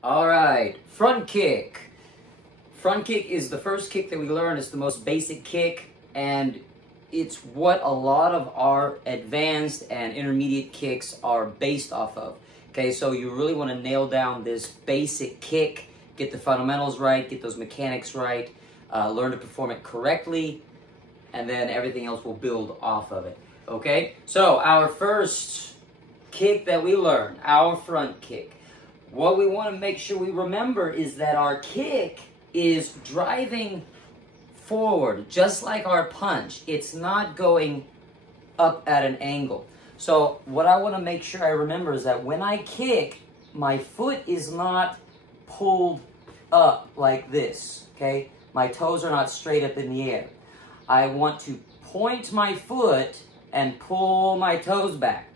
All right, front kick. Front kick is the first kick that we learn. It's the most basic kick, and it's what a lot of our advanced and intermediate kicks are based off of. Okay, so you really want to nail down this basic kick, get the fundamentals right, get those mechanics right, learn to perform it correctly, and then everything else will build off of it. Okay, so our first kick that we learn, our front kick. What we want to make sure we remember is that our kick is driving forward, just like our punch. It's not going up at an angle. So what I want to make sure I remember is that when I kick, my foot is not pulled up like this, okay? My toes are not straight up in the air. I want to point my foot and pull my toes back.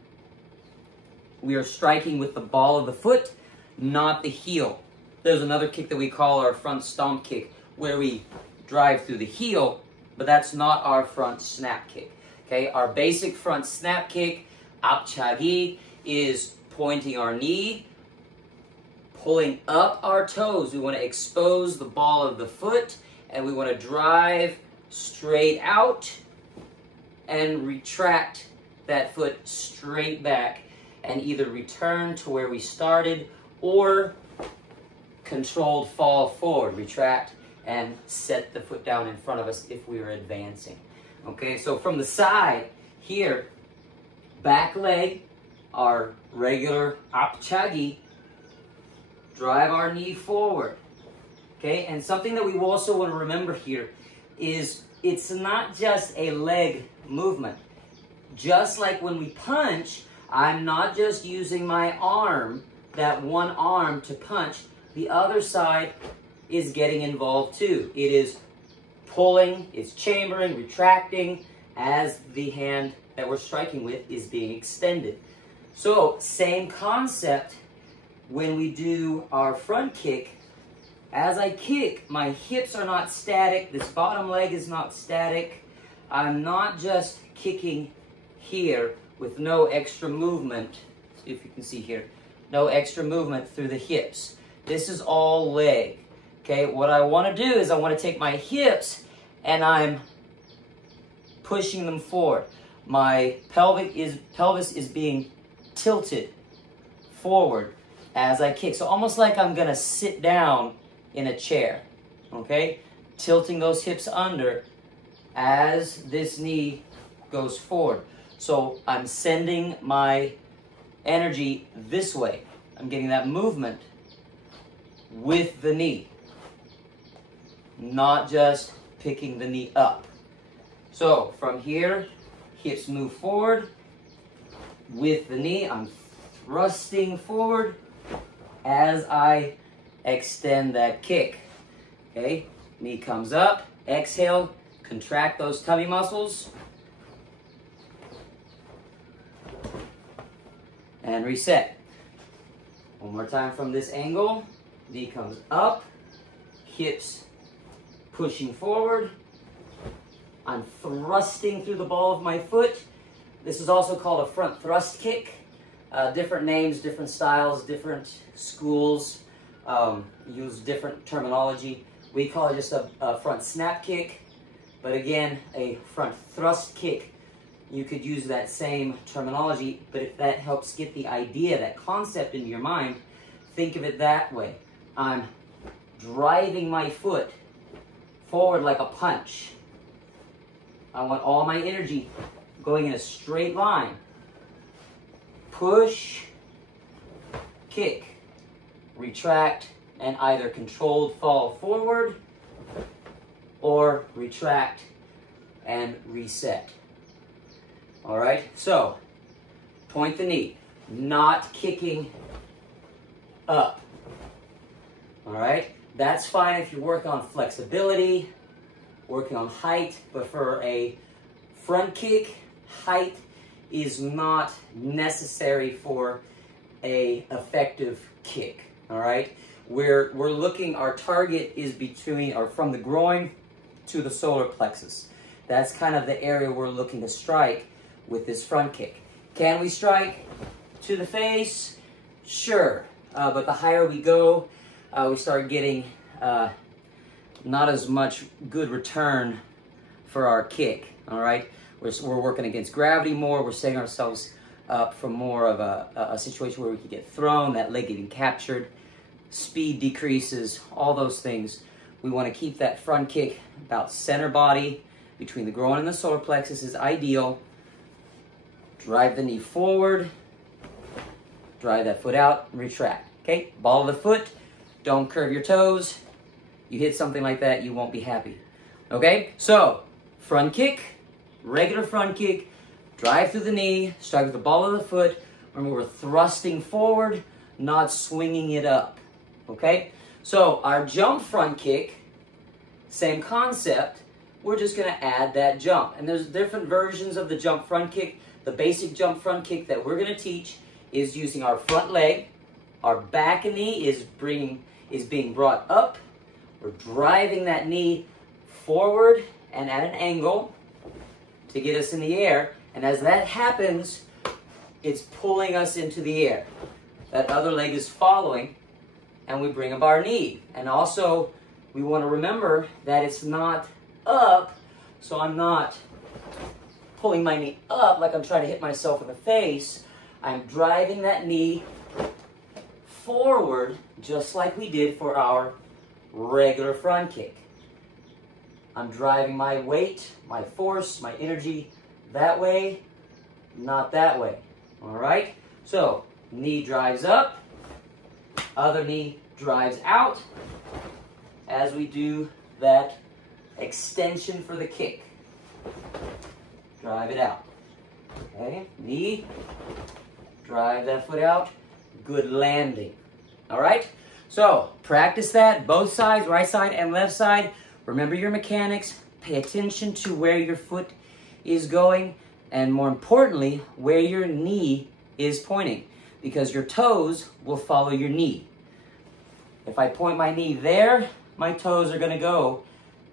We are striking with the ball of the foot, not the heel. There's another kick that we call our front stomp kick, where we drive through the heel, but that's not our front snap kick. Okay, our basic front snap kick, apchagi, is pointing our knee, pulling up our toes. We want to expose the ball of the foot, and we want to drive straight out and retract that foot straight back and either return to where we started or controlled fall forward, retract, and set the foot down in front of us if we are advancing. Okay, so from the side here, back leg, our regular apchagi, drive our knee forward. Okay, and something that we also want to remember here is it's not just a leg movement. Just like when we punch, I'm not just using my arm, that one arm, to punch. The other side is getting involved too. It is pulling, it's chambering, retracting as the hand that we're striking with is being extended. So, same concept when we do our front kick. As I kick, my hips are not static, this bottom leg is not static. I'm not just kicking here with no extra movement, if you can see here, no extra movement through the hips. This is all leg. Okay, what I want to do is I want to take my hips and I'm pushing them forward. My pelvis is being tilted forward as I kick. So almost like I'm going to sit down in a chair. Okay, tilting those hips under as this knee goes forward. So I'm sending my energy this way. I'm getting that movement with the knee, not just picking the knee up. So from here, hips move forward. With the knee, I'm thrusting forward as I extend that kick. Okay, knee comes up, exhale, contract those tummy muscles, and reset. One more time from this angle. Knee comes up, hips pushing forward. I'm thrusting through the ball of my foot. This is also called a front thrust kick. Different names, different styles, different schools use different terminology. We call it just a front snap kick, but again, a front thrust kick. You could use that same terminology, but if that helps get the idea, that concept into your mind, think of it that way. I'm driving my foot forward like a punch. I want all my energy going in a straight line. Push, kick, retract, and either controlled fall forward or retract and reset. All right, so point the knee, not kicking up. All right, that's fine if you're working on flexibility, working on height, but for a front kick, height is not necessary for a effective kick. All right, we're looking, our target is between or from the groin to the solar plexus. That's kind of the area we're looking to strike with this front kick. Can we strike to the face? Sure. but the higher we go, we start getting not as much good return for our kick, all right? We're working against gravity more. We're setting ourselves up for more of a situation where we could get thrown, that leg getting captured, speed decreases, all those things. We want to keep that front kick about center body, between the groin and the solar plexus is ideal. Drive the knee forward, drive that foot out, and retract. Okay, ball of the foot, don't curve your toes. You hit something like that, you won't be happy. Okay, so front kick, regular front kick, drive through the knee, strike with the ball of the foot. Remember, we're thrusting forward, not swinging it up. Okay, so our jump front kick, same concept. We're just going to add that jump. And there's different versions of the jump front kick. The basic jump front kick that we're going to teach is using our front leg. Our back knee is being brought up. We're driving that knee forward and at an angle to get us in the air. And as that happens, it's pulling us into the air. That other leg is following, and we bring up our knee. And also, we want to remember that it's not up, so I'm not pulling my knee up like I'm trying to hit myself in the face. I'm driving that knee forward just like we did for our regular front kick. I'm driving my weight, my force, my energy that way, not that way. All right? So, knee drives up, other knee drives out as we do that extension for the kick. Drive it out. Okay, knee, drive that foot out, good landing. All right, so practice that, both sides, right side and left side. Remember your mechanics, pay attention to where your foot is going, and more importantly, where your knee is pointing, because your toes will follow your knee. If I point my knee there, my toes are gonna go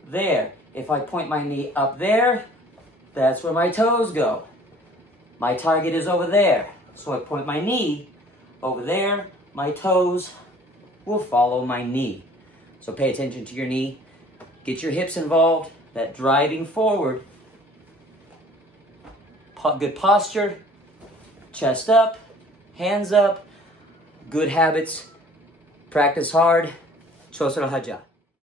there. If I point my knee up there, that's where my toes go. My target is over there. So I point my knee over there, my toes will follow my knee. So pay attention to your knee. Get your hips involved, that driving forward. Good posture, chest up, hands up, good habits. Practice hard. Chosra Haja.